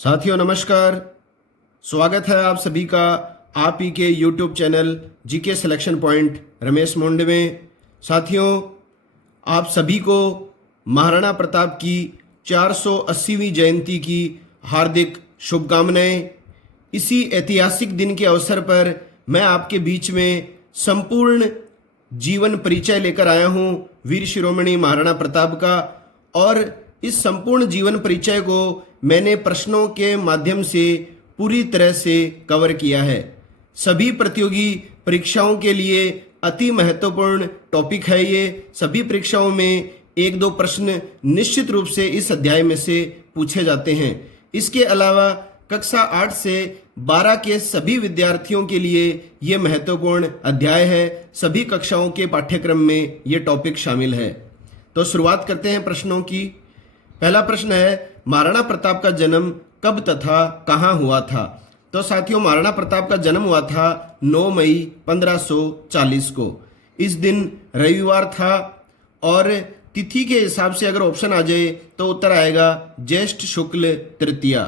साथियों नमस्कार। स्वागत है आप सभी का आप ही के YouTube channel GK selection point Ramesh Monde में। साथियों, आप सभी को महाराणा प्रताप की 480वीं जयंती की हार्दिक शुभकामनाएं। इसी ऐतिहासिक दिन के अवसर पर मैं आपके बीच में संपूर्ण जीवन परिचय लेकर आया हूं वीर शिरोमणि महाराणा प्रताप का, और इस संपूर्ण जीवन परिचय को मैंने प्रश्नों के माध्यम से पूरी तरह से कवर किया है। सभी प्रतियोगी परीक्षाओं के लिए अति महत्वपूर्ण टॉपिक है ये। सभी परीक्षाओं में एक दो प्रश्न निश्चित रूप से इस अध्याय में से पूछे जाते हैं। इसके अलावा कक्षा 8 से 12 के सभी विद्यार्थियों के लिए ये महत्वपूर्ण अध्याय है। सभी कक्षाओं के पाठ्यक्रम में ये टॉपिक शामिल है। तो शुरुआत करते हैं प्रश्नों की। पहला प्रश्न है, महाराणा प्रताप का जन्म कब तथा कहाँ हुआ था? तो साथियों, महाराणा प्रताप का जन्म हुआ था 9 मई 1540 को। इस दिन रविवार था और तिथि के हिसाब से अगर ऑप्शन आ जाए तो उत्तर आएगा ज्येष्ठ शुक्ल तृतीया।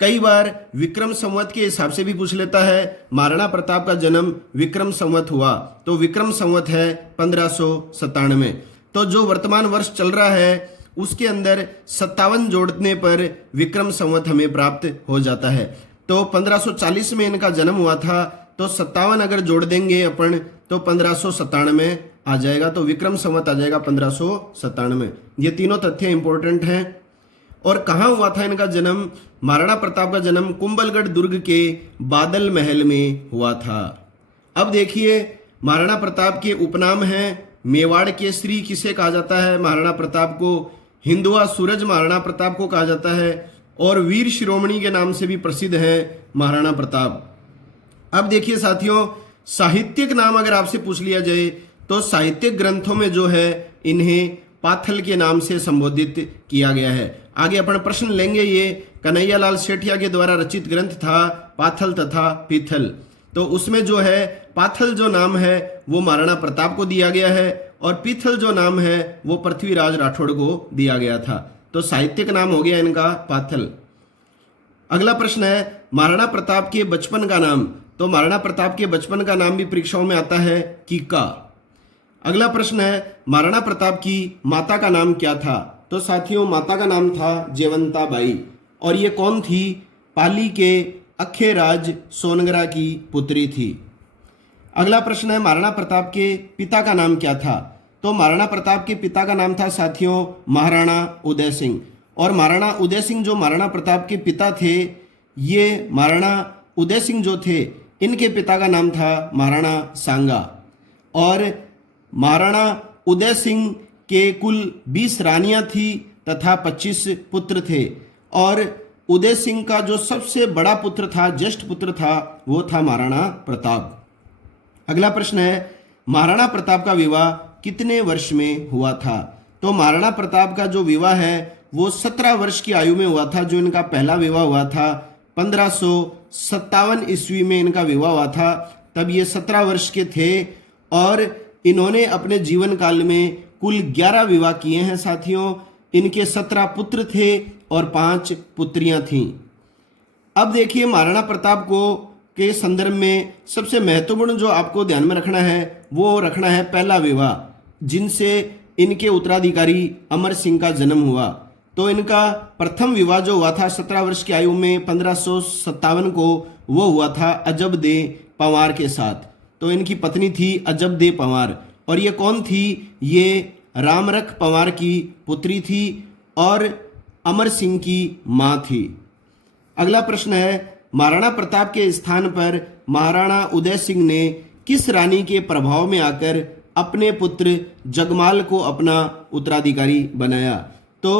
कई बार विक्रम संवत के हिसाब से भी पूछ लेता है। महाराणा प्रताप का जन्म विक्रम संवत हुआ तो विक्रम संवत है 1597। तो जो वर्तमान वर्ष चल रहा है उसके अंदर 57 जोड़ने पर विक्रम संवत हमें प्राप्त हो जाता है। तो 1540 में इनका जन्म हुआ था, तो 57 अगर जोड़ देंगे अपन तो 1597 आ जाएगा। तो विक्रम संवत आ जाएगा 1597। ये तीनों तथ्य इंपॉर्टेंट हैं। और कहाँ हुआ था इनका जन्म? महाराणा प्रताप का जन्म कुंभलगढ़ दुर्ग के बादल महल में हुआ था। अब देखिए, महाराणा प्रताप के उपनाम हैं मेवाड़ केसरी किसे कहा जाता है? महाराणा प्रताप को। हिंदुआ सूरज महाराणा प्रताप को कहा जाता है, और वीर शिरोमणि के नाम से भी प्रसिद्ध है महाराणा प्रताप। अब देखिए साथियों, साहित्यिक नाम अगर आपसे पूछ लिया जाए तो साहित्यिक ग्रंथों में जो है इन्हें पाथल के नाम से संबोधित किया गया है। आगे अपन प्रश्न लेंगे। ये कन्हैयालाल सेठिया के द्वारा रचित ग्रंथ था पाथल तथा पीथल। तो उसमें जो है पाथल जो नाम है वो महाराणा प्रताप को दिया गया है, और पीथल जो नाम है वो पृथ्वीराज राठौड़ को दिया गया था। तो साहित्यिक नाम हो गया इनका पाथल। अगला प्रश्न है, महाराणा प्रताप के बचपन का नाम? तो महाराणा प्रताप के बचपन का नाम भी परीक्षाओं में आता है कीका। अगला प्रश्न है, महाराणा प्रताप की माता का नाम क्या था? तो साथियों, माता का नाम था जयवंता बाई, और ये कौन थी? पाली के अखेराज सोनगरा की पुत्री थी। अगला प्रश्न है, महाराणा प्रताप के पिता का नाम क्या था? तो महाराणा प्रताप के पिता का नाम था साथियों महाराणा उदय सिंह। और महाराणा उदय सिंह जो महाराणा प्रताप के पिता थे, ये महाराणा उदय सिंह जो थे इनके पिता का नाम था महाराणा सांगा। और महाराणा उदय सिंह के कुल 20 रानियां थी तथा 25 पुत्र थे, और उदय सिंह का जो सबसे बड़ा पुत्र था, ज्येष्ठ पुत्र था, वो था महाराणा प्रताप। अगला प्रश्न है, महाराणा प्रताप का विवाह कितने वर्ष में हुआ था? तो महाराणा प्रताप का जो विवाह है वो 17 वर्ष की आयु में हुआ था। जो इनका पहला विवाह हुआ था 1557 ईस्वी में इनका विवाह हुआ था। तब ये 17 वर्ष के थे, और इन्होंने अपने जीवन काल में कुल 11 विवाह किए हैं साथियों। इनके 17 पुत्र थे और 5 पुत्रियां थीं। अब देखिए, महाराणा प्रताप को के संदर्भ में सबसे महत्वपूर्ण जो आपको ध्यान में रखना है वो रखना है पहला विवाह, जिनसे इनके उत्तराधिकारी अमर सिंह का जन्म हुआ। तो इनका प्रथम विवाह जो हुआ था 17 वर्ष की आयु में 1557 को, वो हुआ था अजब दे पंवार के साथ। तो इनकी पत्नी थी अजब दे पंवार, और ये कौन थी? ये रामरख पंवार की पुत्री थी और अमर सिंह की माँ थी। अगला प्रश्न है, महाराणा प्रताप के स्थान पर महाराणा उदय सिंह ने किस रानी के प्रभाव में आकर अपने पुत्र जगमाल को अपना उत्तराधिकारी बनाया? तो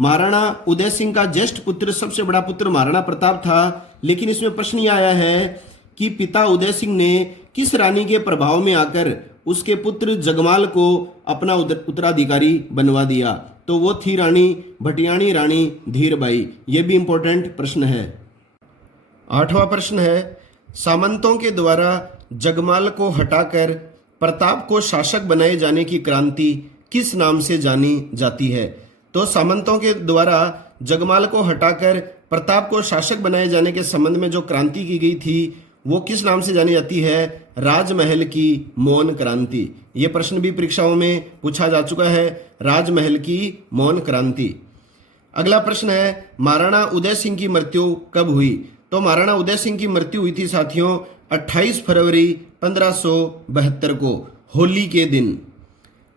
महाराणा उदय सिंह का ज्येष्ठ पुत्र, सबसे बड़ा पुत्र महाराणा प्रताप था, लेकिन इसमें प्रश्न ये आया है कि पिता उदय सिंह ने किस रानी के प्रभाव में आकर उसके पुत्र जगमाल को अपना उत्तराधिकारी बनवा दिया? तो वो थी रानी भटियाणी रानी धीरबाई। ये भी इंपॉर्टेंट प्रश्न है। 8वां प्रश्न है, सामंतों के द्वारा जगमाल को हटाकर प्रताप को शासक बनाए जाने की क्रांति किस नाम से जानी जाती है? तो सामंतों के द्वारा जगमाल को हटाकर प्रताप को शासक बनाए जाने के संबंध में जो क्रांति की गई थी वो किस नाम से जानी जाती है? राजमहल की मौन क्रांति। ये प्रश्न भी परीक्षाओं में पूछा जा चुका है, राजमहल की मौन क्रांति। अगला प्रश्न है, महाराणा उदय सिंह की मृत्यु कब हुई? तो महाराणा उदय सिंह की मृत्यु हुई थी साथियों 28 फरवरी 1572 को, होली के दिन।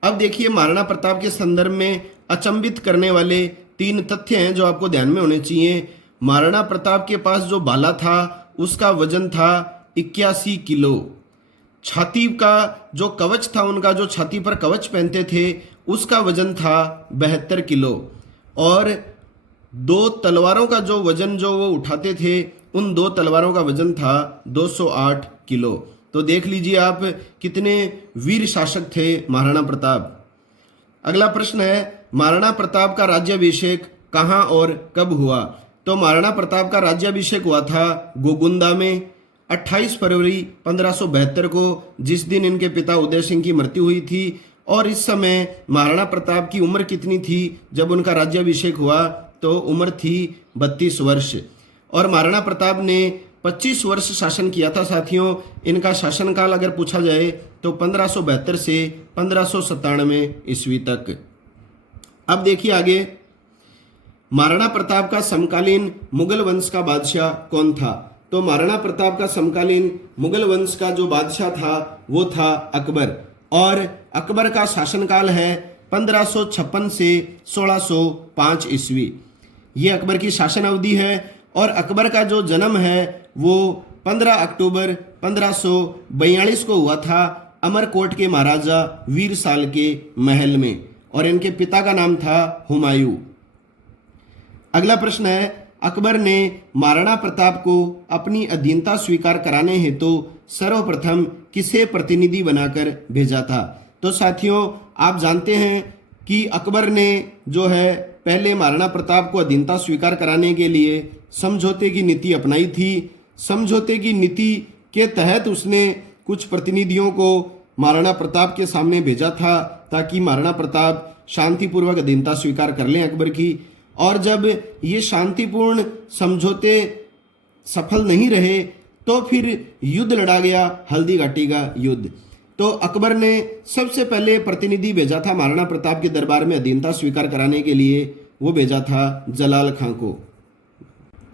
अब देखिए, महाराणा प्रताप के संदर्भ में अचंभित करने वाले 3 तथ्य हैं जो आपको ध्यान में होने चाहिए। महाराणा प्रताप के पास जो भाला था उसका वजन था 81 किलो। छाती का जो कवच था, उनका जो छाती पर कवच पहनते थे, उसका वजन था 72 किलो। और 2 तलवारों का जो वजन जो वो उठाते थे, उन 2 तलवारों का वजन था 208 किलो। तो देख लीजिए आप कितने वीर शासक थे महाराणा प्रताप। अगला प्रश्न है, महाराणा प्रताप का राज्याभिषेक कहाँ और कब हुआ? तो महाराणा प्रताप का राज्याभिषेक हुआ था गोगुंदा में 28 फरवरी 1572 को, जिस दिन इनके पिता उदय सिंह की मृत्यु हुई थी। और इस समय महाराणा प्रताप की उम्र कितनी थी जब उनका राज्याभिषेक हुआ? तो उम्र थी 32 वर्ष। और महाराणा प्रताप ने 25 वर्ष शासन किया था साथियों। इनका शासनकाल अगर पूछा जाए तो 1572 से 1597 ईस्वी तक। अब देखिए आगे, महाराणा प्रताप का समकालीन मुगल वंश का बादशाह कौन था? तो महाराणा प्रताप का समकालीन मुगल वंश का जो बादशाह था वो था अकबर। और अकबर का शासनकाल है 1556 से 1605 ईस्वी। ये अकबर की शासन अवधि है। और अकबर का जो जन्म है वो 15 अक्टूबर 1542 को हुआ था अमरकोट के महाराजा वीरसाल के महल में। और इनके पिता का नाम था हुमायूं। अगला प्रश्न है, अकबर ने महाराणा प्रताप को अपनी अधीनता स्वीकार कराने हेतु सर्वप्रथम किसे प्रतिनिधि बनाकर भेजा था? तो साथियों, आप जानते हैं कि अकबर ने जो है पहले महाराणा प्रताप को अधीनता स्वीकार कराने के लिए समझौते की नीति अपनाई थी। समझौते की नीति के तहत उसने कुछ प्रतिनिधियों को महाराणा प्रताप के सामने भेजा था ताकि महाराणा प्रताप शांतिपूर्वक अधीनता स्वीकार कर लें अकबर की। और जब ये शांतिपूर्ण समझौते सफल नहीं रहे तो फिर युद्ध लड़ा गया, हल्दी घाटी का युद्ध। तो अकबर ने सबसे पहले प्रतिनिधि भेजा था महाराणा प्रताप के दरबार में अधीनता स्वीकार कराने के लिए, वो भेजा था जलाल खां को।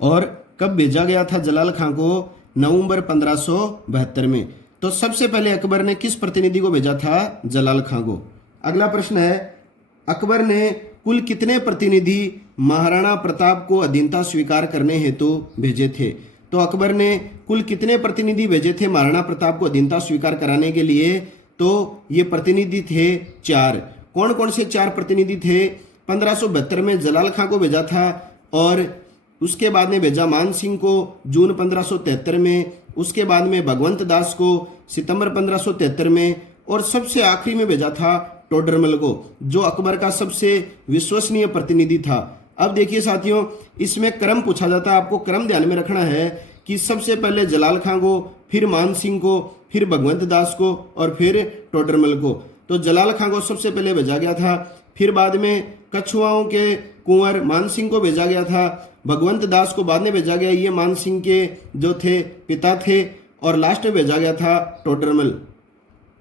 और कब भेजा गया था जलाल खां को? नवंबर 1572 में। तो सबसे पहले अकबर ने किस प्रतिनिधि को भेजा था? जलाल खां को। अगला प्रश्न है, अकबर ने कुल कितने प्रतिनिधि महाराणा प्रताप को अधीनता स्वीकार करने हेतु भेजे थे? तो अकबर ने कुल कितने प्रतिनिधि भेजे थे महाराणा प्रताप को अधीनता स्वीकार कराने के लिए? तो ये प्रतिनिधि थे 4। कौन कौन से 4 प्रतिनिधि थे? 1572 में जलाल खां को भेजा था, और उसके बाद में भेजा मान सिंह को जून 1573 में, उसके बाद में भगवंत दास को सितंबर 1573 में, और सबसे आखिरी में भेजा था टोडरमल को, जो अकबर का सबसे विश्वसनीय प्रतिनिधि था। अब देखिए साथियों, इसमें क्रम पूछा जाता है, आपको क्रम ध्यान में रखना है कि सबसे पहले जलाल खां को, फिर मान सिंह को, फिर भगवंत दास को, और फिर टोडरमल को। तो जलाल खां को सबसे पहले भेजा गया था, फिर बाद में कछुआओं के कुंवर मान सिंह को भेजा गया था, भगवंत दास को बाद में भेजा गया, ये मान सिंह के जो थे पिता थे, और लास्ट में भेजा गया था टोडरमल,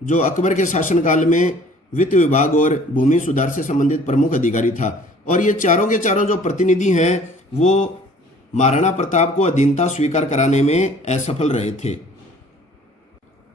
जो अकबर के शासनकाल में वित्त विभाग और भूमि सुधार से संबंधित प्रमुख अधिकारी था। और ये चारों के चारों जो प्रतिनिधि हैं वो महाराणा प्रताप को अधीनता स्वीकार कराने में असफल रहे थे।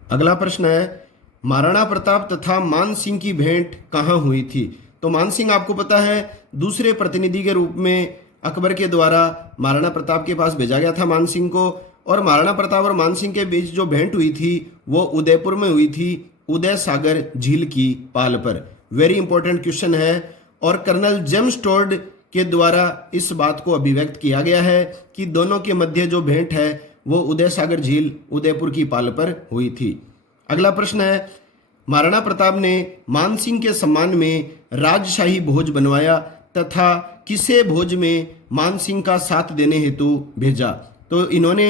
अगला प्रश्न है, महाराणा प्रताप तथा मान सिंह की भेंट कहाँ हुई थी? तो मान सिंह आपको पता है दूसरे प्रतिनिधि के रूप में अकबर के द्वारा महाराणा प्रताप के पास भेजा गया था मान सिंह को। और महाराणा प्रताप और मान सिंह के बीच जो भेंट हुई थी वो उदयपुर में हुई थी, उदय सागर झील की पाल पर। वेरी इंपॉर्टेंट क्वेश्चन है। और कर्नल जेम्स टोड के द्वारा इस बात को अभिव्यक्त किया गया है कि दोनों के मध्य जो भेंट है वो उदय सागर झील उदयपुर की पाल पर हुई थी। अगला प्रश्न है, महाराणा प्रताप ने मान सिंह के सम्मान में राजशाही भोज बनवाया तथा किसे भोज में मान सिंह का साथ देने हेतु भेजा? तो इन्होंने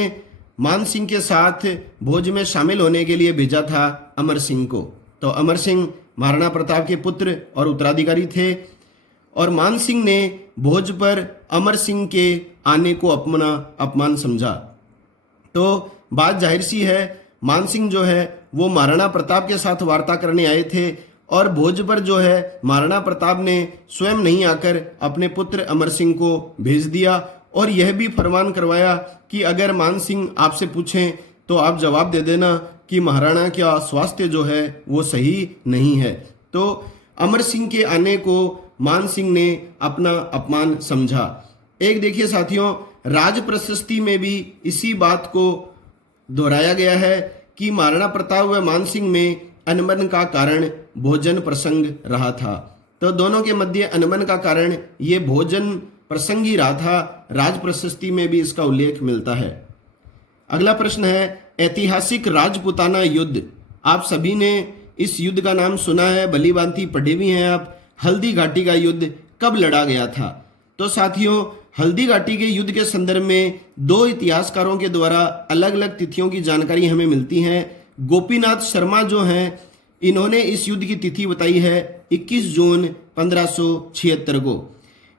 मान सिंह के साथ भोज में शामिल होने के लिए भेजा था अमर सिंह को। तो अमर सिंह महाराणा प्रताप के पुत्र और उत्तराधिकारी थे। और मान सिंह ने भोज पर अमर सिंह के आने को अपना अपमान समझा। तो बात जाहिर सी है, मान सिंह जो है वो महाराणा प्रताप के साथ वार्ता करने आए थे और भोज पर जो है महाराणा प्रताप ने स्वयं नहीं आकर अपने पुत्र अमर सिंह को भेज दिया और यह भी फरमान करवाया कि अगर मान सिंह आपसे पूछें तो आप जवाब दे देना कि महाराणा का स्वास्थ्य जो है वो सही नहीं है। तो अमर सिंह के आने को मान सिंह ने अपना अपमान समझा। एक देखिए साथियों, राज प्रशस्ति में भी इसी बात को दोहराया गया है कि महाराणा प्रताप व मान सिंह में अनबन का कारण भोजन प्रसंग रहा था। तो दोनों के मध्य अनबन का कारण ये भोजन प्रसंग ही रहा था। राज प्रशस्ति में भी इसका उल्लेख मिलता है। अगला प्रश्न है, ऐतिहासिक राजपुताना युद्ध। आप सभी ने इस युद्ध का नाम सुना है, भली भांति पढ़े भी हैं आप। हल्दी घाटी का युद्ध कब लड़ा गया था? तो साथियों, हल्दी घाटी के युद्ध के संदर्भ में दो इतिहासकारों के द्वारा अलग अलग तिथियों की जानकारी हमें मिलती है। गोपीनाथ शर्मा जो हैं, इन्होंने इस युद्ध की तिथि बताई है 21 जून 1576 को।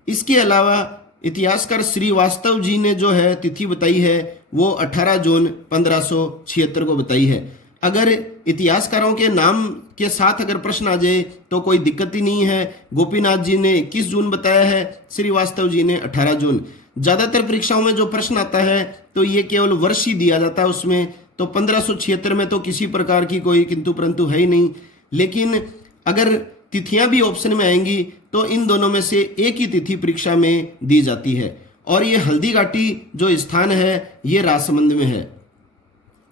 इसके अलावा इतिहासकार श्रीवास्तव जी ने जो है तिथि बताई है वो 18 जून 1576 को बताई है। अगर इतिहासकारों के नाम के साथ अगर प्रश्न आ जाए तो कोई दिक्कत ही नहीं है। गोपीनाथ जी ने 21 जून बताया है, श्रीवास्तव जी ने 18 जून। ज़्यादातर परीक्षाओं में जो प्रश्न आता है तो ये केवल वर्ष ही दिया जाता है उसमें। तो 1576 में तो किसी प्रकार की कोई किंतु परंतु है ही नहीं। लेकिन अगर तिथियां भी ऑप्शन में आएंगी तो इन दोनों में से एक ही तिथि परीक्षा में दी जाती है। और ये हल्दी घाटी जो स्थान है ये राजसमंद में है।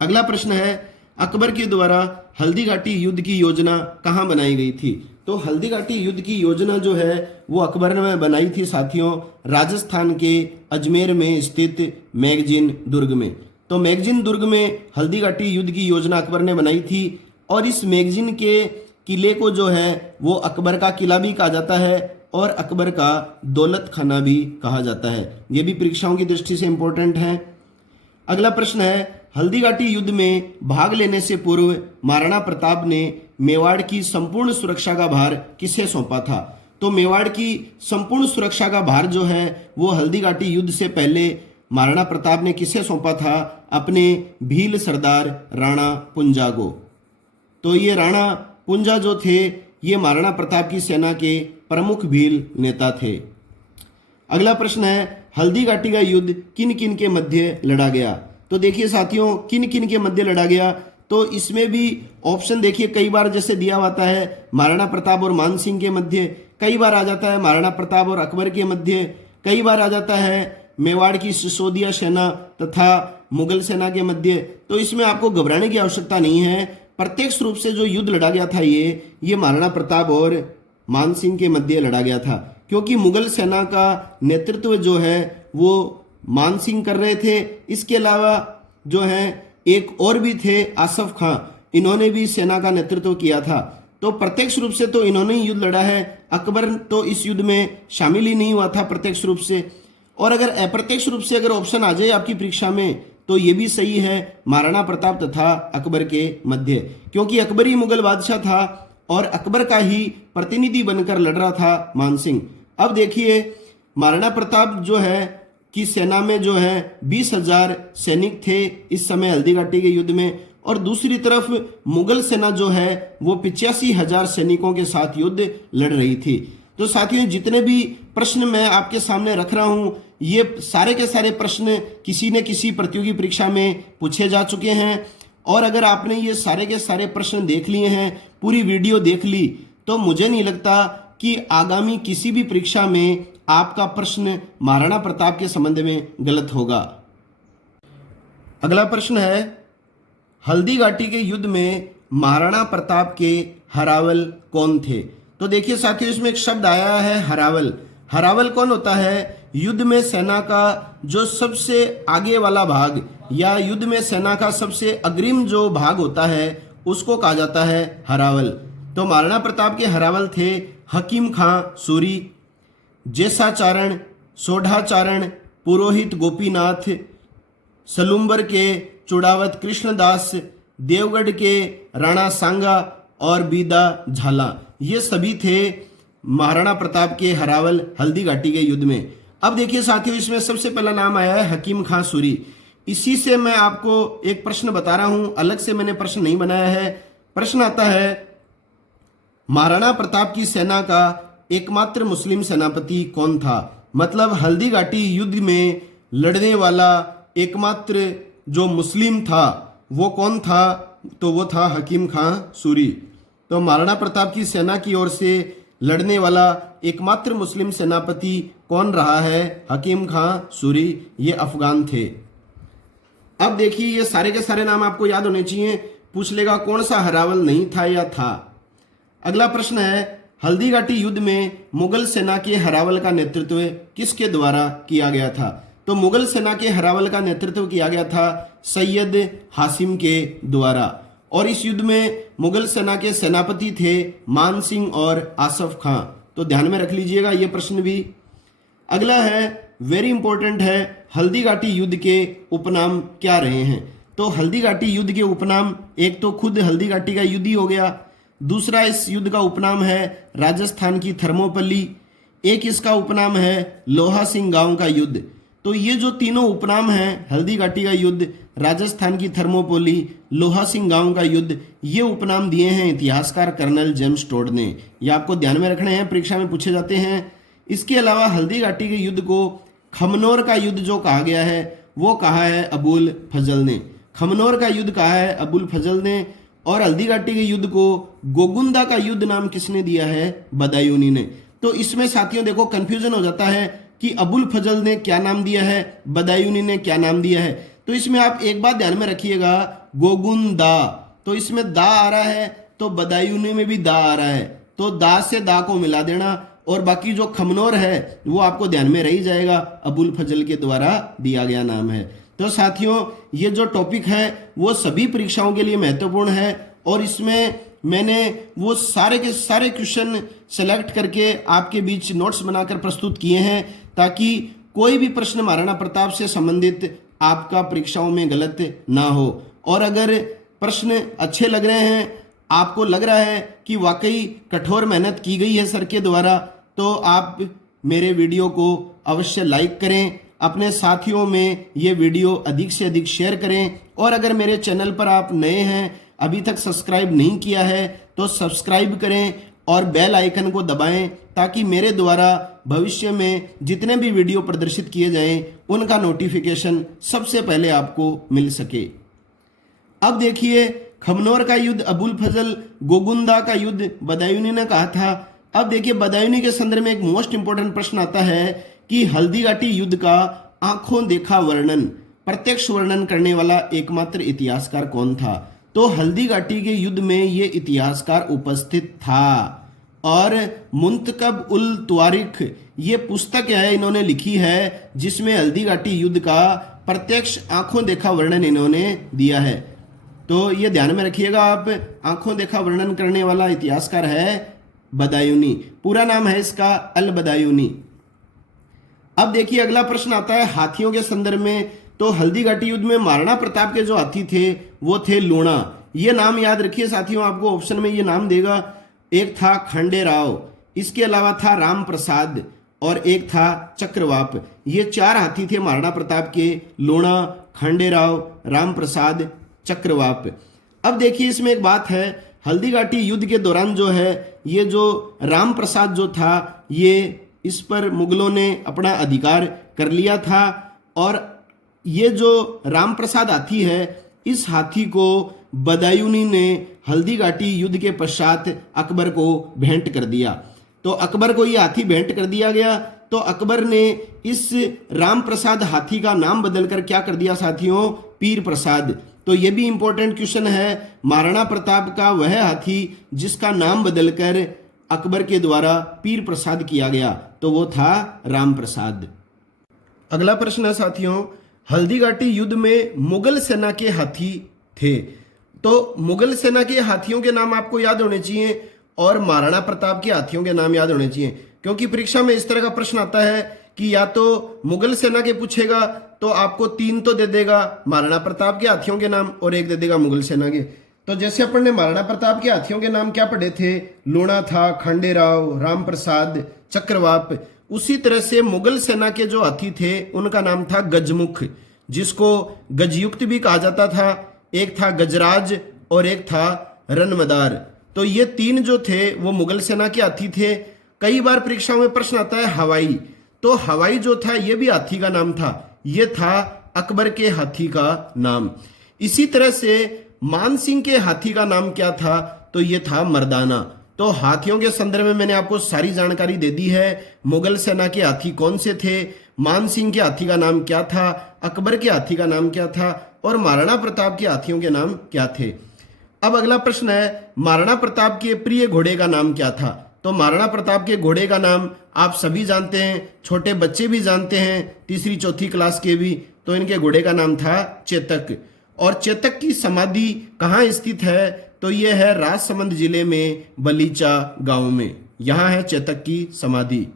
अगला प्रश्न है, अकबर के द्वारा हल्दी घाटी युद्ध की योजना कहाँ बनाई गई थी? तो हल्दी घाटी युद्ध की योजना जो है वो अकबर ने बनाई थी साथियों, राजस्थान के अजमेर में स्थित मैगजीन दुर्ग में। तो मैगजीन दुर्ग में हल्दी घाटी युद्ध की योजना अकबर ने बनाई थी और इस मैगजीन के किले को जो है वो अकबर का किला भी कहा जाता है और अकबर का दौलत खाना भी कहा जाता है। ये भी परीक्षाओं की दृष्टि से इंपॉर्टेंट है। अगला प्रश्न है, हल्दी घाटी युद्ध में भाग लेने से पूर्व महाराणा प्रताप ने मेवाड़ की संपूर्ण सुरक्षा का भार किसे सौंपा था? तो मेवाड़ की संपूर्ण सुरक्षा का भार जो है वो हल्दी घाटी युद्ध से पहले महाराणा प्रताप ने किसे सौंपा था? अपने भील सरदार राणा पुंजा को। तो ये राणा पुंजा जो थे ये महाराणा प्रताप की सेना के प्रमुख भील नेता थे। अगला प्रश्न है, हल्दी घाटी का युद्ध किन किन के मध्य लड़ा गया? तो देखिए साथियों, किन किन के मध्य लड़ा गया, तो इसमें भी ऑप्शन देखिए कई बार जैसे दिया होता है महाराणा प्रताप और मान सिंह के मध्य, कई बार आ जाता है महाराणा प्रताप और अकबर के मध्य, कई बार आ जाता है मेवाड़ की सिसोदिया सेना तथा मुगल सेना के मध्य। तो इसमें आपको घबराने की आवश्यकता नहीं है। प्रत्यक्ष रूप से जो युद्ध लड़ा गया था ये महाराणा प्रताप और मान सिंह के मध्य लड़ा गया था, क्योंकि मुगल सेना का नेतृत्व जो है वो मान सिंह कर रहे थे। इसके अलावा जो है एक और भी थे आसफ खां, इन्होंने भी सेना का नेतृत्व किया था। तो प्रत्यक्ष रूप से तो इन्होंने ही युद्ध लड़ा है, अकबर तो इस युद्ध में शामिल ही नहीं हुआ था प्रत्यक्ष रूप से। और अगर अप्रत्यक्ष रूप से अगर ऑप्शन आ जाए आपकी परीक्षा में तो ये भी सही है, महाराणा प्रताप तथा अकबर के मध्य, क्योंकि अकबर ही मुगल बादशाह था और अकबर का ही प्रतिनिधि बनकर लड़ रहा था मान सिंह। अब देखिए महाराणा प्रताप जो है की सेना में जो है 20,000 सैनिक थे इस समय हल्दी घाटी के युद्ध में, और दूसरी तरफ मुगल सेना जो है वो 85,000 सैनिकों के साथ युद्ध लड़ रही थी। तो साथियों, जितने भी प्रश्न मैं आपके सामने रख रहा हूं ये सारे के सारे प्रश्न किसी न किसी प्रतियोगी परीक्षा में पूछे जा चुके हैं। और अगर आपने ये सारे के सारे प्रश्न देख लिए हैं, पूरी वीडियो देख ली, तो मुझे नहीं लगता कि आगामी किसी भी परीक्षा में आपका प्रश्न महाराणा प्रताप के संबंध में गलत होगा। अगला प्रश्न है, हल्दी घाटी के युद्ध में महाराणा प्रताप के हरावल कौन थे? तो देखिए साथियों, इसमें एक शब्द आया है हरावल। हरावल कौन होता है? युद्ध में सेना का जो सबसे आगे वाला भाग या युद्ध में सेना का सबसे अग्रिम जो भाग होता है उसको कहा जाता है हरावल। तो महाराणा प्रताप के हरावल थे हकीम खां सूरी, जैसाचारण, सोढ़ाचारण, पुरोहित गोपीनाथ, सलुम्बर के चुड़ावत कृष्णदास, देवगढ़ के राणा सांगा और बीदा झाला। ये सभी थे महाराणा प्रताप के हरावल हल्दी घाटी के युद्ध में। अब देखिए साथियों, इसमें सबसे पहला नाम आया है हकीम खां सूरी। इसी से मैं आपको एक प्रश्न बता रहा हूं, अलग से मैंने प्रश्न नहीं बनाया है। प्रश्न आता है, महाराणा प्रताप की सेना का एकमात्र मुस्लिम सेनापति कौन था? मतलब हल्दी घाटी युद्ध में लड़ने वाला एकमात्र जो मुस्लिम था वो कौन था? तो वो था हकीम खां सूरी। तो महाराणा प्रताप की सेना की ओर से लड़ने वाला एकमात्र मुस्लिम सेनापति कौन रहा है? हकीम खां सूरी। ये अफगान थे। अब देखिए, ये सारे के सारे नाम आपको याद होने चाहिए। पूछ लेगा कौन सा हरावल नहीं था या था। अगला प्रश्न है, हल्दी घाटी युद्ध में मुगल सेना के हरावल का नेतृत्व किसके द्वारा किया गया था? तो मुगल सेना के हरावल का नेतृत्व किया गया था सैयद हासिम के द्वारा। और इस युद्ध में मुगल सेना के सेनापति थे मान सिंह और आसफ खां। तो ध्यान में रख लीजिएगा ये प्रश्न भी। अगला है, वेरी इंपॉर्टेंट है, हल्दी घाटी युद्ध के उपनाम क्या रहे हैं? तो हल्दी घाटी युद्ध के उपनाम, एक तो खुद हल्दी घाटी का युद्ध ही हो गया, दूसरा इस युद्ध का उपनाम है राजस्थान की थर्मोपल्ली, एक इसका उपनाम है लोहा सिंह गांव का युद्ध। तो ये जो तीनों उपनाम हैं, हल्दी घाटी का युद्ध, राजस्थान की थर्मोपोली, लोहा सिंह गांव का युद्ध, ये उपनाम दिए हैं इतिहासकार कर्नल जेम्स टोड ने। ये आपको ध्यान में रखने हैं, परीक्षा में पूछे जाते हैं। इसके अलावा हल्दी घाटी के युद्ध को खमनोर का युद्ध जो कहा गया है वो कहा है अबुल फजल ने। खमनोर का युद्ध कहा है अबुल फजल ने। और हल्दी घाटी के युद्ध को गोगुंदा का युद्ध नाम किसने दिया है? बदायूनी ने। तो इसमें साथियों देखो कंफ्यूजन हो जाता है कि अबुल फजल ने क्या नाम दिया है, बदायूनी ने क्या नाम दिया है। तो इसमें आप एक बात ध्यान में रखिएगा, गोगुंदा, तो इसमें दा आ रहा है तो बदायूनी में भी दा आ रहा है, तो दा से दा को मिला देना। और बाकी जो खमनोर है वो आपको ध्यान में रह जाएगा, अबुल फजल के द्वारा दिया गया नाम है। तो साथियों ये जो टॉपिक है वो सभी परीक्षाओं के लिए महत्वपूर्ण है और इसमें मैंने वो सारे के सारे क्वेश्चन सेलेक्ट करके आपके बीच नोट्स बनाकर प्रस्तुत किए हैं ताकि कोई भी प्रश्न महाराणा प्रताप से संबंधित आपका परीक्षाओं में गलत ना हो। और अगर प्रश्न अच्छे लग रहे हैं, आपको लग रहा है कि वाकई कठोर मेहनत की गई है सर के द्वारा, तो आप मेरे वीडियो को अवश्य लाइक करें, अपने साथियों में ये वीडियो अधिक से अधिक शेयर करें। और अगर मेरे चैनल पर आप नए हैं, अभी तक सब्सक्राइब नहीं किया है तो सब्सक्राइब करें और बेल आइकन को दबाएं ताकि मेरे द्वारा भविष्य में जितने भी वीडियो प्रदर्शित किए जाएं उनका नोटिफिकेशन सबसे पहले आपको मिल सके। अब देखिए, खमनोर का युद्ध अबुल फजल, गोगुंदा का युद्ध बदायूनी ने कहा था। अब देखिए बदायूनी के संदर्भ में एक मोस्ट इंपोर्टेंट प्रश्न आता है कि हल्दी घाटी युद्ध का आंखों देखा वर्णन, प्रत्यक्ष वर्णन करने वाला एकमात्र इतिहासकार कौन था? तो हल्दी घाटी के युद्ध में ये इतिहासकार उपस्थित था। और मुंतकब उल त्वारिख ये पुस्तक है इन्होंने लिखी है जिसमें हल्दी घाटी युद्ध का प्रत्यक्ष आंखों देखा वर्णन इन्होंने दिया है। तो ये ध्यान में रखिएगा आप, आंखों देखा वर्णन करने वाला इतिहासकार है बदायूनी। पूरा नाम है इसका अल बदायूनी। अब देखिए अगला प्रश्न आता है हाथियों के संदर्भ में। तो हल्दी घाटी युद्ध में महाराणा प्रताप के जो हाथी थे वो थे लूणा। ये नाम याद रखिए साथियों, आपको ऑप्शन में ये नाम देगा। एक था खंडेराव, इसके अलावा था राम प्रसाद और एक था चक्रवाप। ये चार हाथी थे महाराणा प्रताप के, लूणा, खंडेराव, राम प्रसाद, चक्रवाप। अब देखिए इसमें एक बात है, हल्दी घाटी युद्ध के दौरान जो है ये जो राम प्रसाद जो था ये इस पर मुगलों ने अपना अधिकार कर लिया था। और ये जो राम प्रसाद हाथी है इस हाथी को बदायूनी ने हल्दी घाटी युद्ध के पश्चात अकबर को भेंट कर दिया। तो अकबर को ये हाथी भेंट कर दिया गया। तो अकबर ने इस राम प्रसाद हाथी का नाम बदलकर क्या कर दिया साथियों? पीर प्रसाद। तो ये भी इंपॉर्टेंट क्वेश्चन है, महाराणा प्रताप का वह हाथी जिसका नाम बदलकर अकबर के द्वारा पीर प्रसाद किया गया, तो वो था राम प्रसाद। अगला प्रश्न है साथियों, हल्दी घाटी युद्ध में मुगल सेना के हाथी थे। तो मुगल सेना के हाथियों के नाम आपको याद होने चाहिए और महाराणा प्रताप के हाथियों के नाम याद होने चाहिए, क्योंकि परीक्षा में इस तरह का प्रश्न आता है कि या तो मुगल सेना के पूछेगा तो आपको 3 तो दे देगा महाराणा प्रताप के हाथियों के नाम और 1 दे देगा मुगल सेना के। तो जैसे अपन ने महाराणा प्रताप के हाथियों के नाम क्या पढ़े थे, लूणा था, खांडेराव, राम प्रसाद, चक्रवाप, उसी तरह से मुगल सेना के जो हाथी थे उनका नाम था गजमुख, जिसको गजयुक्त भी कहा जाता था। एक था गजराज और एक था रनमदार। तो ये तीन जो थे वो मुगल सेना के हाथी थे। कई बार परीक्षाओं में प्रश्न आता है हवाई, तो हवाई जो था ये भी हाथी का नाम था, ये था अकबर के हाथी का नाम। इसी तरह से मानसिंह के हाथी का नाम क्या था, तो ये था मर्दाना। तो हाथियों के संदर्भ में मैंने आपको सारी जानकारी दे दी है। मुगल सेना के हाथी कौन से थे, मानसिंह के हाथी का नाम क्या था, अकबर के हाथी का नाम क्या था और महाराणा प्रताप के हाथियों के नाम क्या थे। अब अगला प्रश्न है, महाराणा प्रताप के प्रिय घोड़े का नाम क्या था। तो महाराणा प्रताप के घोड़े का नाम आप सभी जानते हैं, छोटे बच्चे भी जानते हैं, तीसरी चौथी क्लास के भी। तो इनके घोड़े का नाम था चेतक। और चेतक की समाधि कहाँ स्थित है, तो ये है राजसमंद जिले में बलीचा गांव में, यहाँ है चेतक की समाधि।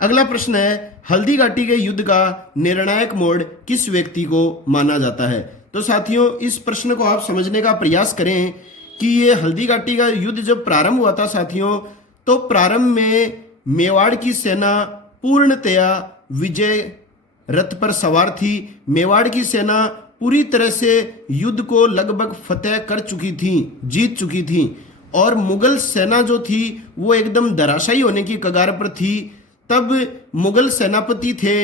अगला प्रश्न है, हल्दी घाटी के युद्ध का निर्णायक मोड़ किस व्यक्ति को माना जाता है। तो साथियों इस प्रश्न को आप समझने का प्रयास करें कि ये हल्दी घाटी का युद्ध जब प्रारंभ हुआ था साथियों, तो प्रारंभ में मेवाड़ की सेना पूर्णतया विजय रथ पर सवार थी। मेवाड़ की सेना पूरी तरह से युद्ध को लगभग फतेह कर चुकी थी, जीत चुकी थी, और मुगल सेना जो थी वो एकदम धराशायी होने की कगार पर थी। तब मुगल सेनापति थे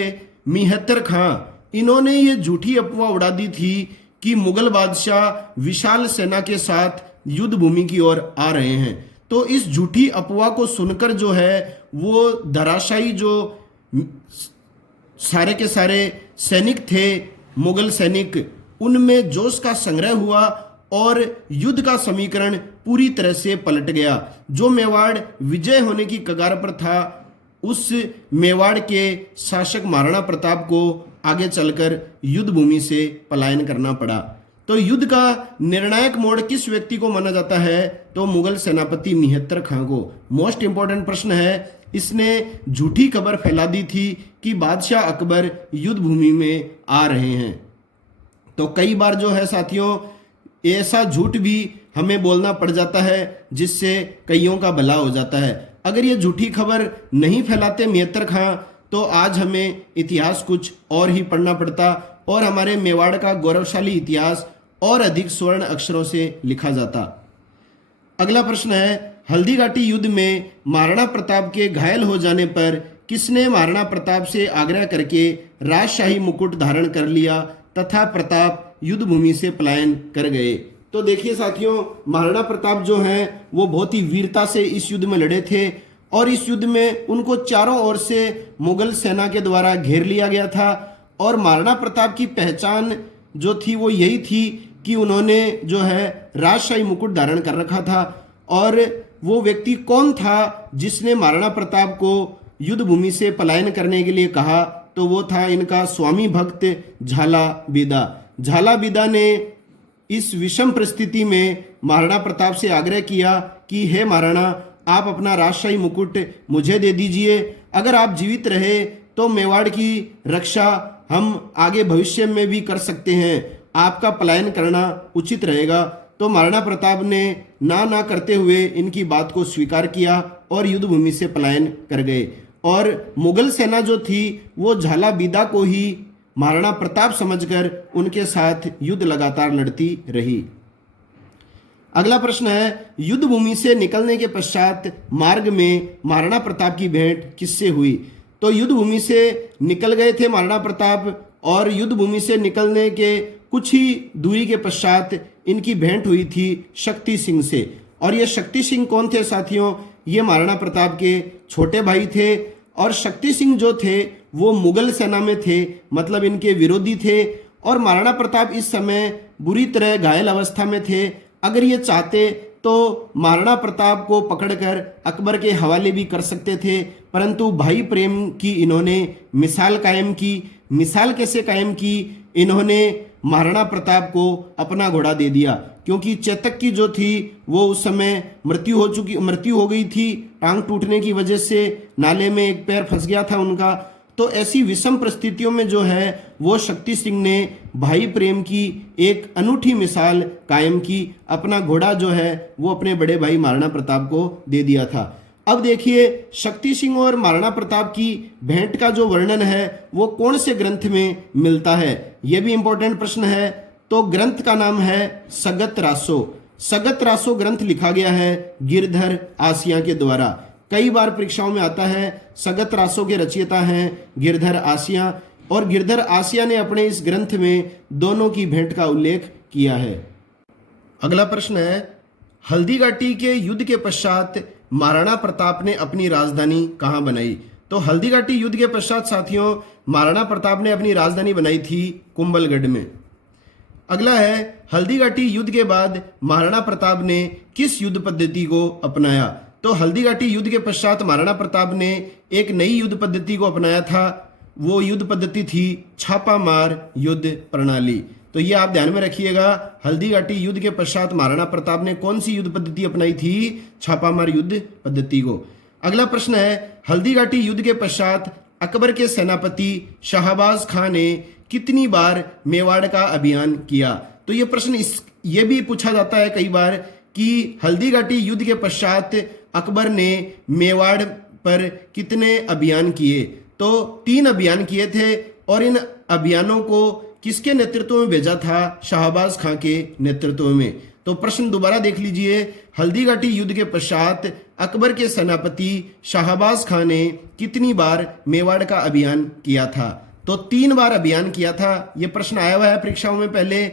मिहत्तर खां, इन्होंने ये झूठी अफवाह उड़ा दी थी कि मुगल बादशाह विशाल सेना के साथ युद्ध भूमि की ओर आ रहे हैं। तो इस झूठी अफवाह को सुनकर जो है वो धराशायी जो सारे के सारे सैनिक थे, मुगल सैनिक, उनमें जोश का संग्रह हुआ और युद्ध का समीकरण पूरी तरह से पलट गया। जो मेवाड़ विजय होने की कगार पर था, उस मेवाड़ के शासक महाराणा प्रताप को आगे चलकर युद्ध भूमि से पलायन करना पड़ा। तो युद्ध का निर्णायक मोड़ किस व्यक्ति को माना जाता है, तो मुगल सेनापति मिहत्तर खां को। मोस्ट इंपॉर्टेंट प्रश्न है, इसने झूठी खबर फैला दी थी कि बादशाह अकबर युद्ध भूमि में आ रहे हैं। तो कई बार जो है साथियों ऐसा झूठ भी हमें बोलना पड़ जाता है जिससे कईयों का भला हो जाता है। अगर ये झूठी खबर नहीं फैलाते मिहत्तर खां, तो आज हमें इतिहास कुछ और ही पढ़ना पड़ता और हमारे मेवाड़ का गौरवशाली इतिहास और अधिक स्वर्ण अक्षरों से लिखा जाता। अगला प्रश्न है, हल्दी घाटी युद्ध में महाराणा प्रताप के घायल हो जाने पर किसने महाराणा प्रताप से आग्रह करके राजशाही मुकुट धारण कर लिया तथा प्रताप युद्ध भूमि से पलायन कर गए। तो देखिए साथियों, महाराणा प्रताप जो हैं वो बहुत ही वीरता से इस युद्ध में लड़े थे और इस युद्ध में उनको चारों ओर से मुगल सेना के द्वारा घेर लिया गया था। और महाराणा प्रताप की पहचान जो थी वो यही थी कि उन्होंने जो है राजशाही मुकुट धारण कर रखा था। और वो व्यक्ति कौन था जिसने महाराणा प्रताप को युद्ध भूमि से पलायन करने के लिए कहा, तो वो था इनका स्वामी भक्त झाला बीदा। झाला बीदा ने इस विषम परिस्थिति में महाराणा प्रताप से आग्रह किया कि हे महाराणा, आप अपना राजशाही मुकुट मुझे दे दीजिए। अगर आप जीवित रहे तो मेवाड़ की रक्षा हम आगे भविष्य में भी कर सकते हैं, आपका पलायन करना उचित रहेगा। तो महाराणा प्रताप ने ना करते हुए इनकी बात को स्वीकार किया और युद्ध भूमि से पलायन कर गए। और मुगल सेना जो थी वो झाला बीदा को ही महाराणा प्रताप समझकर उनके साथ युद्ध लगातार लड़ती रही। अगला प्रश्न है, युद्ध भूमि से निकलने के पश्चात मार्ग में महाराणा प्रताप की भेंट किससे हुई। तो युद्ध भूमि से निकल गए थे महाराणा प्रताप और युद्ध भूमि से निकलने के कुछ ही दूरी के पश्चात इनकी भेंट हुई थी शक्ति सिंह से। और ये शक्ति सिंह कौन थे साथियों, ये महाराणा प्रताप के छोटे भाई थे। और शक्ति सिंह जो थे वो मुगल सेना में थे, मतलब इनके विरोधी थे। और महाराणा प्रताप इस समय बुरी तरह घायल अवस्था में थे। अगर ये चाहते तो महाराणा प्रताप को पकड़कर अकबर के हवाले भी कर सकते थे, परंतु भाई प्रेम की इन्होंने मिसाल कायम की। मिसाल कैसे कायम की, इन्होंने महाराणा प्रताप को अपना घोड़ा दे दिया, क्योंकि चेतक की जो थी वो उस समय मृत्यु हो गई थी टांग टूटने की वजह से। नाले में एक पैर फंस गया था उनका। तो ऐसी विषम परिस्थितियों में जो है वो शक्ति सिंह ने भाई प्रेम की एक अनूठी मिसाल कायम की। अपना घोड़ा जो है वो अपने बड़े भाई महाराणा प्रताप को दे दिया था। अब देखिए शक्ति सिंह और महाराणा प्रताप की भेंट का जो वर्णन है वो कौन से ग्रंथ में मिलता है, यह भी इंपॉर्टेंट प्रश्न है। तो ग्रंथ का नाम है सगत रासो। सगत रासो ग्रंथ लिखा गया है गिरधर आसिया के द्वारा। कई बार परीक्षाओं में आता है। सगत रासो के रचयिता हैं गिरधर आसिया, और गिरधर आसिया ने अपने इस ग्रंथ में दोनों की भेंट का उल्लेख किया है। अगला प्रश्न है, हल्दी घाटी के युद्ध के पश्चात महाराणा प्रताप ने अपनी राजधानी कहाँ बनाई? तो हल्दी घाटी युद्ध के पश्चात साथियों महाराणा प्रताप ने अपनी राजधानी बनाई थी कुंभलगढ़ में। अगला है, हल्दी घाटी युद्ध के बाद महाराणा प्रताप ने किस युद्ध पद्धति को अपनाया? तो हल्दी घाटी युद्ध के पश्चात महाराणा प्रताप ने एक नई युद्ध पद्धति को अपनाया था। वो युद्ध पद्धति थी छापामार युद्ध प्रणाली। तो ये आप ध्यान में रखिएगा, हल्दी घाटी युद्ध के पश्चात महाराणा प्रताप ने कौन सी युद्ध पद्धति अपनाई थी? छापामार युद्ध पद्धति को। अगला प्रश्न है, हल्दी घाटी युद्ध के पश्चात अकबर के सेनापति शाहबाज खां ने कितनी बार मेवाड़ का अभियान किया? तो ये प्रश्न ये भी पूछा जाता है कई बार कि हल्दी घाटी युद्ध के पश्चात अकबर ने मेवाड़ पर कितने अभियान किए? तो 3 अभियान किए थे, और इन अभियानों को किसके नेतृत्व में भेजा था? शाहबाज खां के नेतृत्व में। तो प्रश्न दोबारा देख लीजिए, हल्दी घाटी युद्ध के पश्चात अकबर के सेनापति शाहबाज खां ने कितनी बार मेवाड़ का अभियान किया था? तो 3 बार अभियान किया था। यह प्रश्न आया हुआ है परीक्षाओं में पहले।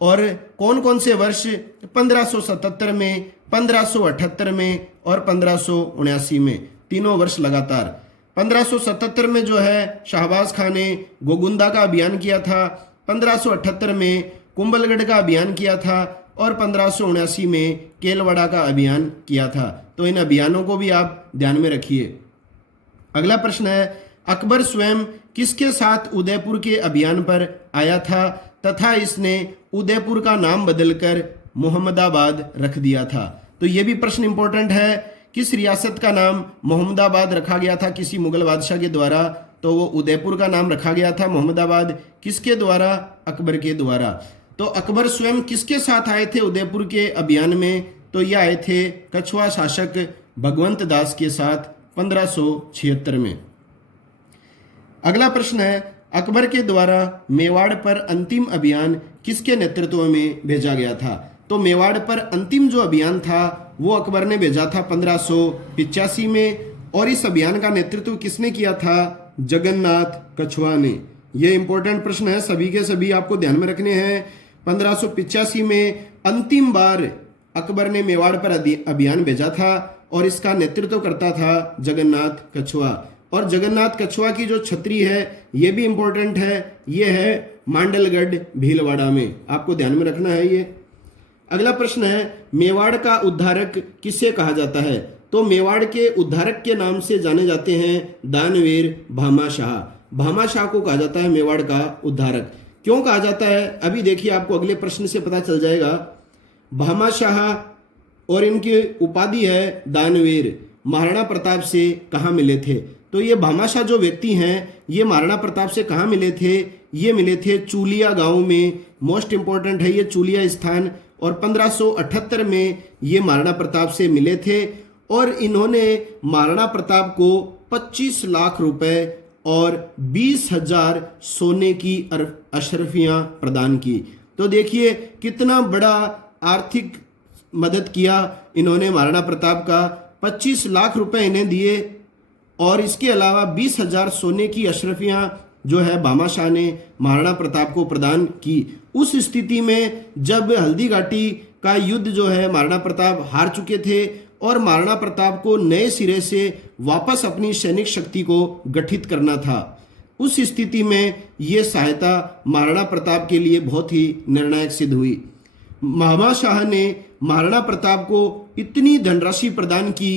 और कौन कौन से वर्ष? 1577 में, 1578 में और 1579 में, तीनों वर्ष लगातार। 1577 में जो है शाहबाज खां ने गोगुंदा का अभियान किया था, 1578 में कुंभलगढ़ का अभियान किया था, और 1579 में केलवाड़ा का अभियान किया था। तो इन अभियानों को भी आप ध्यान में रखिए। अगला प्रश्न है, अकबर स्वयं किसके साथ उदयपुर के अभियान पर आया था तथा इसने उदयपुर का नाम बदलकर मोहम्मदाबाद रख दिया था? तो ये भी प्रश्न इंपॉर्टेंट है। किस रियासत का नाम मोहम्मदाबाद रखा गया था किसी मुगल बादशाह के द्वारा? तो वो उदयपुर का नाम रखा गया था मोहम्मदाबाद। किसके द्वारा? अकबर के द्वारा। तो अकबर स्वयं किसके साथ आए थे उदयपुर के अभियान में? तो ये आए थे कछुआ शासक भगवंत दास के साथ 1576 में। अगला प्रश्न है, अकबर के द्वारा मेवाड़ पर अंतिम अभियान किसके नेतृत्व में भेजा गया था? तो मेवाड़ पर अंतिम जो अभियान था वो अकबर ने भेजा था 1585 में, और इस अभियान का नेतृत्व किसने किया था? जगन्नाथ कछुआ ने। यह इंपॉर्टेंट प्रश्न है, सभी के सभी आपको ध्यान में रखने हैं। 1585 में अंतिम बार अकबर ने मेवाड़ पर अभियान भेजा था, और इसका नेतृत्व करता था जगन्नाथ कछुआ। और जगन्नाथ कछुआ की जो छतरी है ये भी इंपॉर्टेंट है, ये है मांडलगढ़ भीलवाड़ा में, आपको ध्यान में रखना है ये। अगला प्रश्न है, मेवाड़ का उद्धारक किसे कहा जाता है? तो मेवाड़ के उद्धारक के नाम से जाने जाते हैं दानवीर भामाशाह। भामाशाह को कहा जाता है मेवाड़ का उद्धारक। क्यों कहा जाता है? अभी देखिए, आपको अगले प्रश्न से पता चल जाएगा। भामाशाह और इनकी उपाधि है दानवीर, महाराणा प्रताप से कहाँ मिले थे? तो ये भामाशाह जो व्यक्ति हैं ये महाराणा प्रताप से कहाँ मिले थे? ये मिले थे चूलिया गांव में। मोस्ट इंपॉर्टेंट है ये चूलिया स्थान। और 1578 में ये महाराणा प्रताप से मिले थे, और इन्होंने महाराणा प्रताप को 25 लाख रुपए और 20,000 सोने की अशरफियां प्रदान की। तो देखिए कितना बड़ा आर्थिक मदद किया इन्होंने महाराणा प्रताप का। 25 लाख रुपए इन्हें दिए, और इसके अलावा 20,000 सोने की अशरफियां जो है भामाशाह ने महाराणा प्रताप को प्रदान की। उस स्थिति में जब हल्दी घाटी का युद्ध जो है महाराणा प्रताप हार चुके थे, और महाराणा प्रताप को नए सिरे से वापस अपनी सैनिक शक्ति को गठित करना था, उस स्थिति में ये सहायता महाराणा प्रताप के लिए बहुत ही निर्णायक सिद्ध हुई। भामाशाह ने महाराणा प्रताप को इतनी धनराशि प्रदान की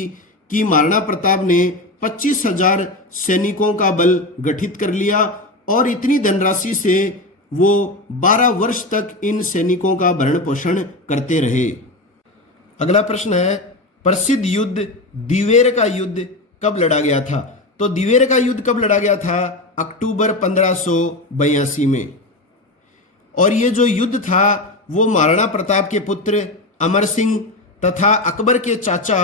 कि महाराणा प्रताप ने 25,000 सैनिकों का बल गठित कर लिया, और इतनी धनराशि से वो 12 वर्ष तक इन सैनिकों का भरण पोषण करते रहे। अगला प्रश्न है, प्रसिद्ध युद्ध दिवेर का युद्ध कब लड़ा गया था? तो दिवेर का युद्ध कब लड़ा गया था? अक्टूबर 1582 में। और ये जो युद्ध था वो महाराणा प्रताप के पुत्र अमर सिंह तथा अकबर के चाचा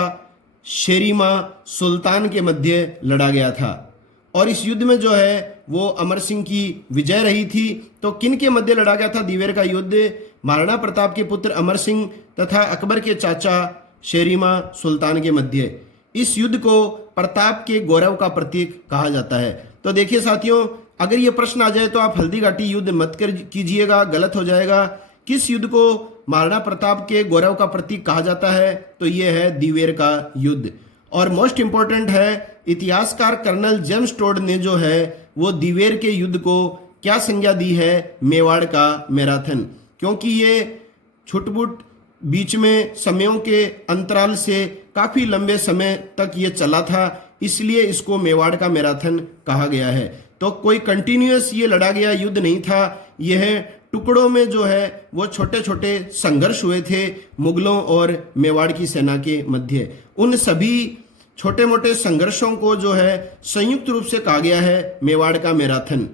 शेरीमा सुल्तान के मध्य लड़ा गया था। और इस युद्ध में जो है वो अमर सिंह की विजय रही थी। तो किन के मध्य लड़ा गया था दिवेर का युद्ध? महाराणा प्रताप के पुत्र अमर सिंह तथा अकबर के चाचा शेरीमा सुल्तान के मध्य। इस युद्ध को प्रताप के गौरव का प्रतीक कहा जाता है। तो देखिए साथियों, अगर ये प्रश्न आ जाए तो आप हल्दीघाटी युद्ध मत कीजिएगा, गलत हो जाएगा। किस युद्ध को महाराणा प्रताप के गौरव का प्रतीक कहा जाता है? तो ये है दिवेर का युद्ध। और मोस्ट इंपॉर्टेंट है, इतिहासकार कर्नल जेम्स टोड ने जो है वो दिवेर के युद्ध को क्या संज्ञा दी है? मेवाड़ का मैराथन। क्योंकि ये छुटपुट बीच में समयों के अंतराल से काफी लंबे समय तक ये चला था, इसलिए इसको मेवाड़ का मैराथन कहा गया है। तो कोई कंटिन्यूअस ये लड़ा गया युद्ध नहीं था, यह टुकड़ों में जो है वो छोटे छोटे संघर्ष हुए थे मुगलों और मेवाड़ की सेना के मध्य। उन सभी छोटे मोटे संघर्षों को जो है संयुक्त रूप से कहा गया है मेवाड़ का मैराथन।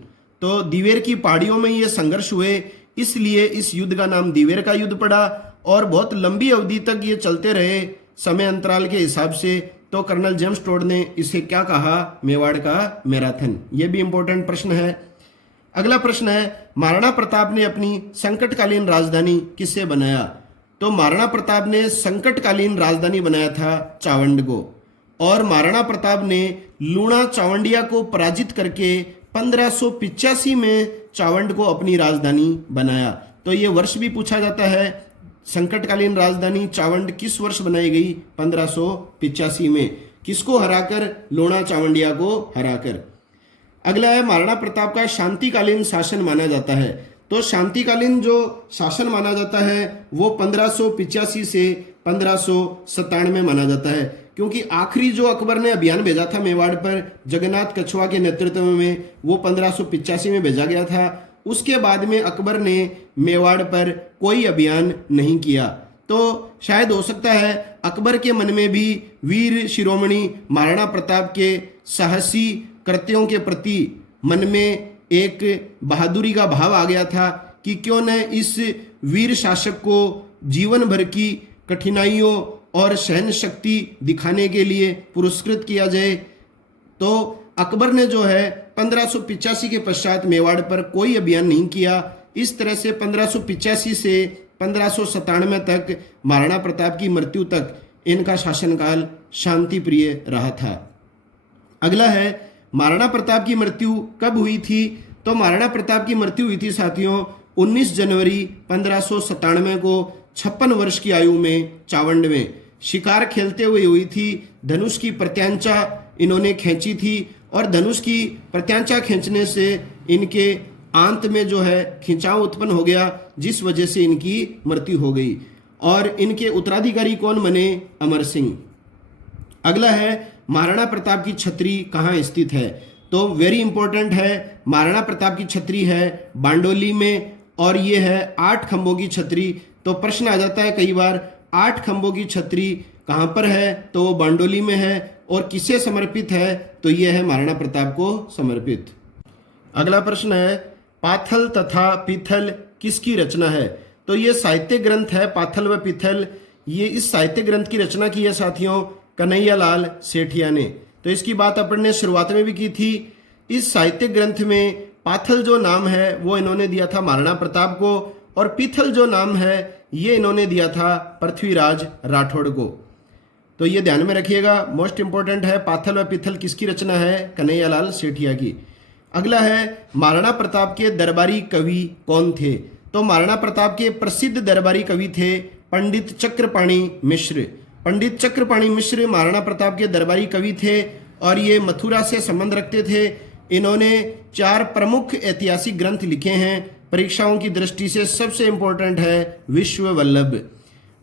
तो दिवेर की पहाड़ियों में ये संघर्ष हुए, इसलिए इस युद्ध का नाम दिवेर का युद्ध पड़ा। और बहुत लंबी अवधि तक ये चलते रहे समय अंतराल के हिसाब से। तो कर्नल जेम्स टोड ने इसे क्या कहा? मेवाड़ का मैराथन। ये भी इंपॉर्टेंट प्रश्न है। अगला प्रश्न है, महाराणा प्रताप ने अपनी संकटकालीन राजधानी किससे बनाया? तो महाराणा प्रताप ने संकटकालीन राजधानी बनाया था चावंड को। और महाराणा प्रताप ने लूणा चावंडिया को पराजित करके 1585 में चावंड को अपनी राजधानी बनाया। तो ये वर्ष भी पूछा जाता है, संकटकालीन राजधानी चावंड किस वर्ष बनाई गई? 1585 में। किसको हराकर? लूणा चावंडिया को हराकर। अगला है, महाराणा प्रताप का शांतिकालीन शासन माना जाता है। तो शांतिकालीन जो शासन माना जाता है वो 1585 से 1597 में माना जाता है। क्योंकि आखिरी जो अकबर ने अभियान भेजा था मेवाड़ पर जगन्नाथ कछुआ के नेतृत्व में, वो 1585 में भेजा गया था। उसके बाद में अकबर ने मेवाड़ पर कोई अभियान नहीं किया। तो शायद हो सकता है अकबर के मन में भी वीर शिरोमणि महाराणा प्रताप के साहसी कृत्यों के प्रति मन में एक बहादुरी का भाव आ गया था कि क्यों न इस वीर शासक को जीवन भर की कठिनाइयों और सहन शक्ति दिखाने के लिए पुरस्कृत किया जाए। तो अकबर ने जो है 1585 के पश्चात मेवाड़ पर कोई अभियान नहीं किया। इस तरह से 1585 से 1597 तक महाराणा प्रताप की मृत्यु तक इनका शासनकाल शांति प्रिय रहा था। अगला है, महाराणा प्रताप की मृत्यु कब हुई थी? तो महाराणा प्रताप की मृत्यु हुई थी साथियों 19 जनवरी 1597 को 56 वर्ष की आयु में चावंड में। शिकार खेलते हुए हुई थी। धनुष की प्रत्यांचा इन्होंने खींची थी और धनुष की प्रत्यांचा खींचने से इनके आंत में जो है खिंचाव उत्पन्न हो गया, जिस वजह से इनकी मृत्यु हो गई। और इनके उत्तराधिकारी कौन बने? अमर सिंह। अगला है, महाराणा प्रताप की छतरी कहाँ स्थित है? तो वेरी इंपॉर्टेंट है, महाराणा प्रताप की छतरी है बांडोली में और ये है 8 खंभों की छतरी। तो प्रश्न आ जाता है कई बार, 8 खंभों की छतरी कहाँ पर है? तो वो बांडोली में है। और किसे समर्पित है? तो ये है महाराणा प्रताप को समर्पित। अगला प्रश्न है, पाथल तथा पीथल किसकी रचना है? तो ये साहित्य ग्रंथ है पाथल व पीथल। ये इस साहित्य ग्रंथ की रचना की है साथियों कन्हैयालाल सेठिया ने। तो इसकी बात अपन ने शुरुआत में भी की थी। इस साहित्य ग्रंथ में पाथल जो नाम है वो इन्होंने दिया था महाराणा प्रताप को और पीथल जो नाम है ये इन्होंने दिया था पृथ्वीराज राठौड़ को। तो ये ध्यान में रखिएगा, मोस्ट इंपॉर्टेंट है। पाथल व पीथल किसकी रचना है? कन्हैयालाल सेठिया की। अगला है, महाराणा प्रताप के दरबारी कवि कौन थे? तो महाराणा प्रताप के प्रसिद्ध दरबारी कवि थे पंडित चक्रपाणी मिश्र। पंडित चक्रपाणी मिश्र महाराणा प्रताप के दरबारी कवि थे और ये मथुरा से संबंध रखते थे। इन्होंने 4 प्रमुख ऐतिहासिक ग्रंथ लिखे हैं। परीक्षाओं की दृष्टि से सबसे इंपॉर्टेंट है विश्व वल्लभ।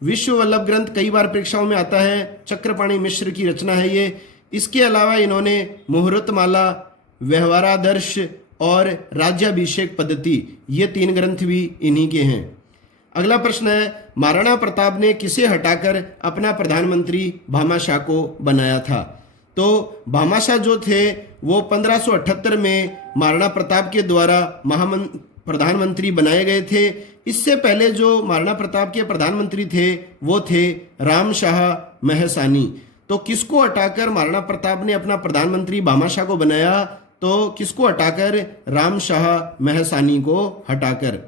विश्व वल्लभ ग्रंथ कई बार परीक्षाओं में आता है, चक्रपाणी मिश्र की रचना है ये। इसके अलावा इन्होंने मुहूर्तमाला, व्यवहारादर्श और राज्याभिषेक पद्धति, ये 3 ग्रंथ भी इन्हीं के हैं। अगला प्रश्न है, महाराणा प्रताप ने किसे हटाकर अपना प्रधानमंत्री भामाशाह को बनाया था? तो भामाशाह जो थे वो 1578 में महाराणा प्रताप के द्वारा प्रधानमंत्री बनाए गए थे। इससे पहले जो महाराणा प्रताप के प्रधानमंत्री थे वो थे रामशाह महसानी। तो किसको हटाकर महाराणा प्रताप ने अपना प्रधानमंत्री भामाशाह को बनाया? तो किसको हटाकर? रामशाह महसानी को हटाकर।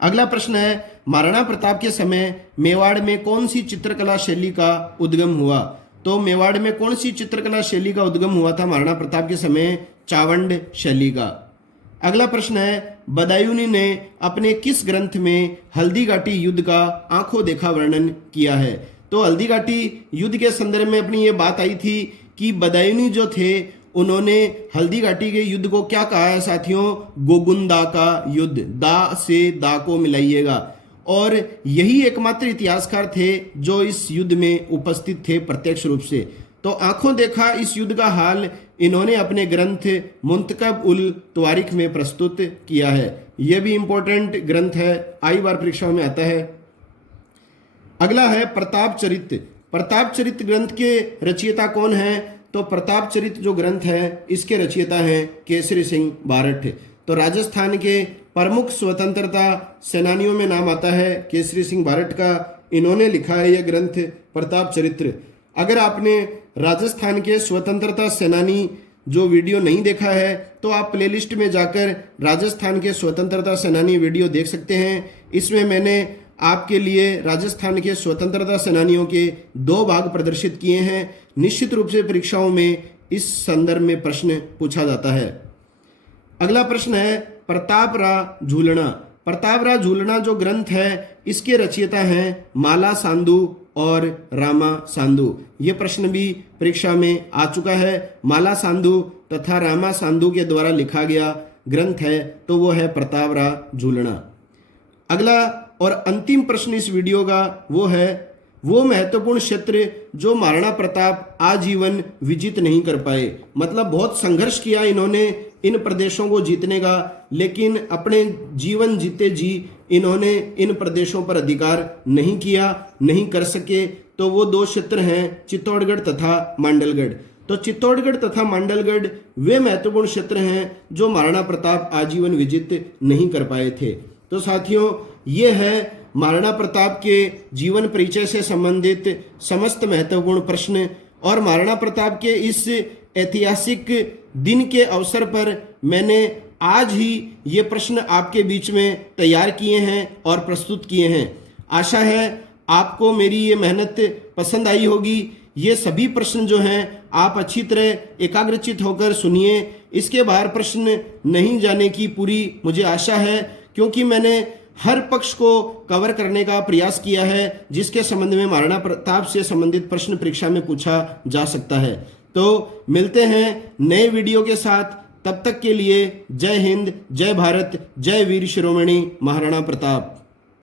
अगला प्रश्न है, महाराणा प्रताप के समय मेवाड़ में कौन सी चित्रकला शैली का उद्गम हुआ? तो मेवाड़ में कौन सी चित्रकला शैली का उद्गम हुआ था महाराणा प्रताप के समय? चावंड शैली का। अगला प्रश्न है, बदायूनी ने अपने किस ग्रंथ में हल्दीघाटी युद्ध का आंखों देखा वर्णन किया है? तो हल्दीघाटी युद्ध के संदर्भ में अपनी ये बात आई थी कि बदायूनी जो थे उन्होंने हल्दीघाटी के युद्ध को क्या कहा है साथियों? गोगुंदा का युद्ध। दा से दा को मिलाइएगा। और यही एकमात्र इतिहासकार थे जो इस युद्ध में उपस्थित थे प्रत्यक्ष रूप से। तो आंखों देखा इस युद्ध का हाल इन्होंने अपने ग्रंथ मुंतकब उल तवारिख में प्रस्तुत किया है। यह भी इंपॉर्टेंट ग्रंथ है, आई बार परीक्षाओं में आता है। अगला है प्रताप चरित। प्रताप चरित ग्रंथ के रचयिता कौन है? तो प्रताप चरित जो ग्रंथ है इसके रचयिता हैं केसरी सिंह बारठ। तो राजस्थान के प्रमुख स्वतंत्रता सेनानियों में नाम आता है केसरी सिंह बारठ का। इन्होंने लिखा है यह ग्रंथ प्रताप चरित्र। अगर आपने राजस्थान के स्वतंत्रता सेनानी जो वीडियो नहीं देखा है तो आप प्लेलिस्ट में जाकर राजस्थान के स्वतंत्रता सेनानी वीडियो देख सकते हैं। इसमें मैंने आपके लिए राजस्थान के स्वतंत्रता सेनानियों के 2 भाग प्रदर्शित किए हैं। निश्चित रूप से परीक्षाओं में इस संदर्भ में प्रश्न पूछा जाता है। अगला प्रश्न है प्रतापराव झूलना। प्रतापराव झूलना जो ग्रंथ है इसके रचयिता हैं माला सांधू और रामा सांधू। ये प्रश्न भी परीक्षा में आ चुका है। माला सांधू तथा रामा सांधू के द्वारा लिखा गया ग्रंथ है तो वो है प्रतापराव झूलना। अगला और अंतिम प्रश्न इस वीडियो का वो है, वो महत्वपूर्ण क्षेत्र जो महाराणा प्रताप आजीवन विजित नहीं कर पाए। मतलब बहुत संघर्ष किया इन्होंने इन प्रदेशों को जीतने का, लेकिन अपने जीवन जीते जी इन्होंने इन प्रदेशों पर अधिकार नहीं किया, नहीं कर सके। तो वो 2 क्षेत्र हैं चित्तौड़गढ़ तथा मांडलगढ़। तो चित्तौड़गढ़ तथा मांडलगढ़ वे महत्वपूर्ण क्षेत्र हैं जो महाराणा प्रताप आजीवन विजित नहीं कर पाए थे। तो साथियों ये है महाराणा प्रताप के जीवन परिचय से संबंधित समस्त महत्वपूर्ण प्रश्न। और महाराणा प्रताप के इस ऐतिहासिक दिन के अवसर पर मैंने आज ही ये प्रश्न आपके बीच में तैयार किए हैं और प्रस्तुत किए हैं। आशा है आपको मेरी ये मेहनत पसंद आई होगी। ये सभी प्रश्न जो हैं आप अच्छी तरह एकाग्रचित होकर सुनिए। इसके बाहर प्रश्न नहीं जाने की पूरी मुझे आशा है, क्योंकि मैंने हर पक्ष को कवर करने का प्रयास किया है जिसके संबंध में महाराणा प्रताप से संबंधित प्रश्न परीक्षा में पूछा जा सकता है। तो मिलते हैं नए वीडियो के साथ। तब तक के लिए जय हिंद, जय भारत, जय वीर शिरोमणि महाराणा प्रताप।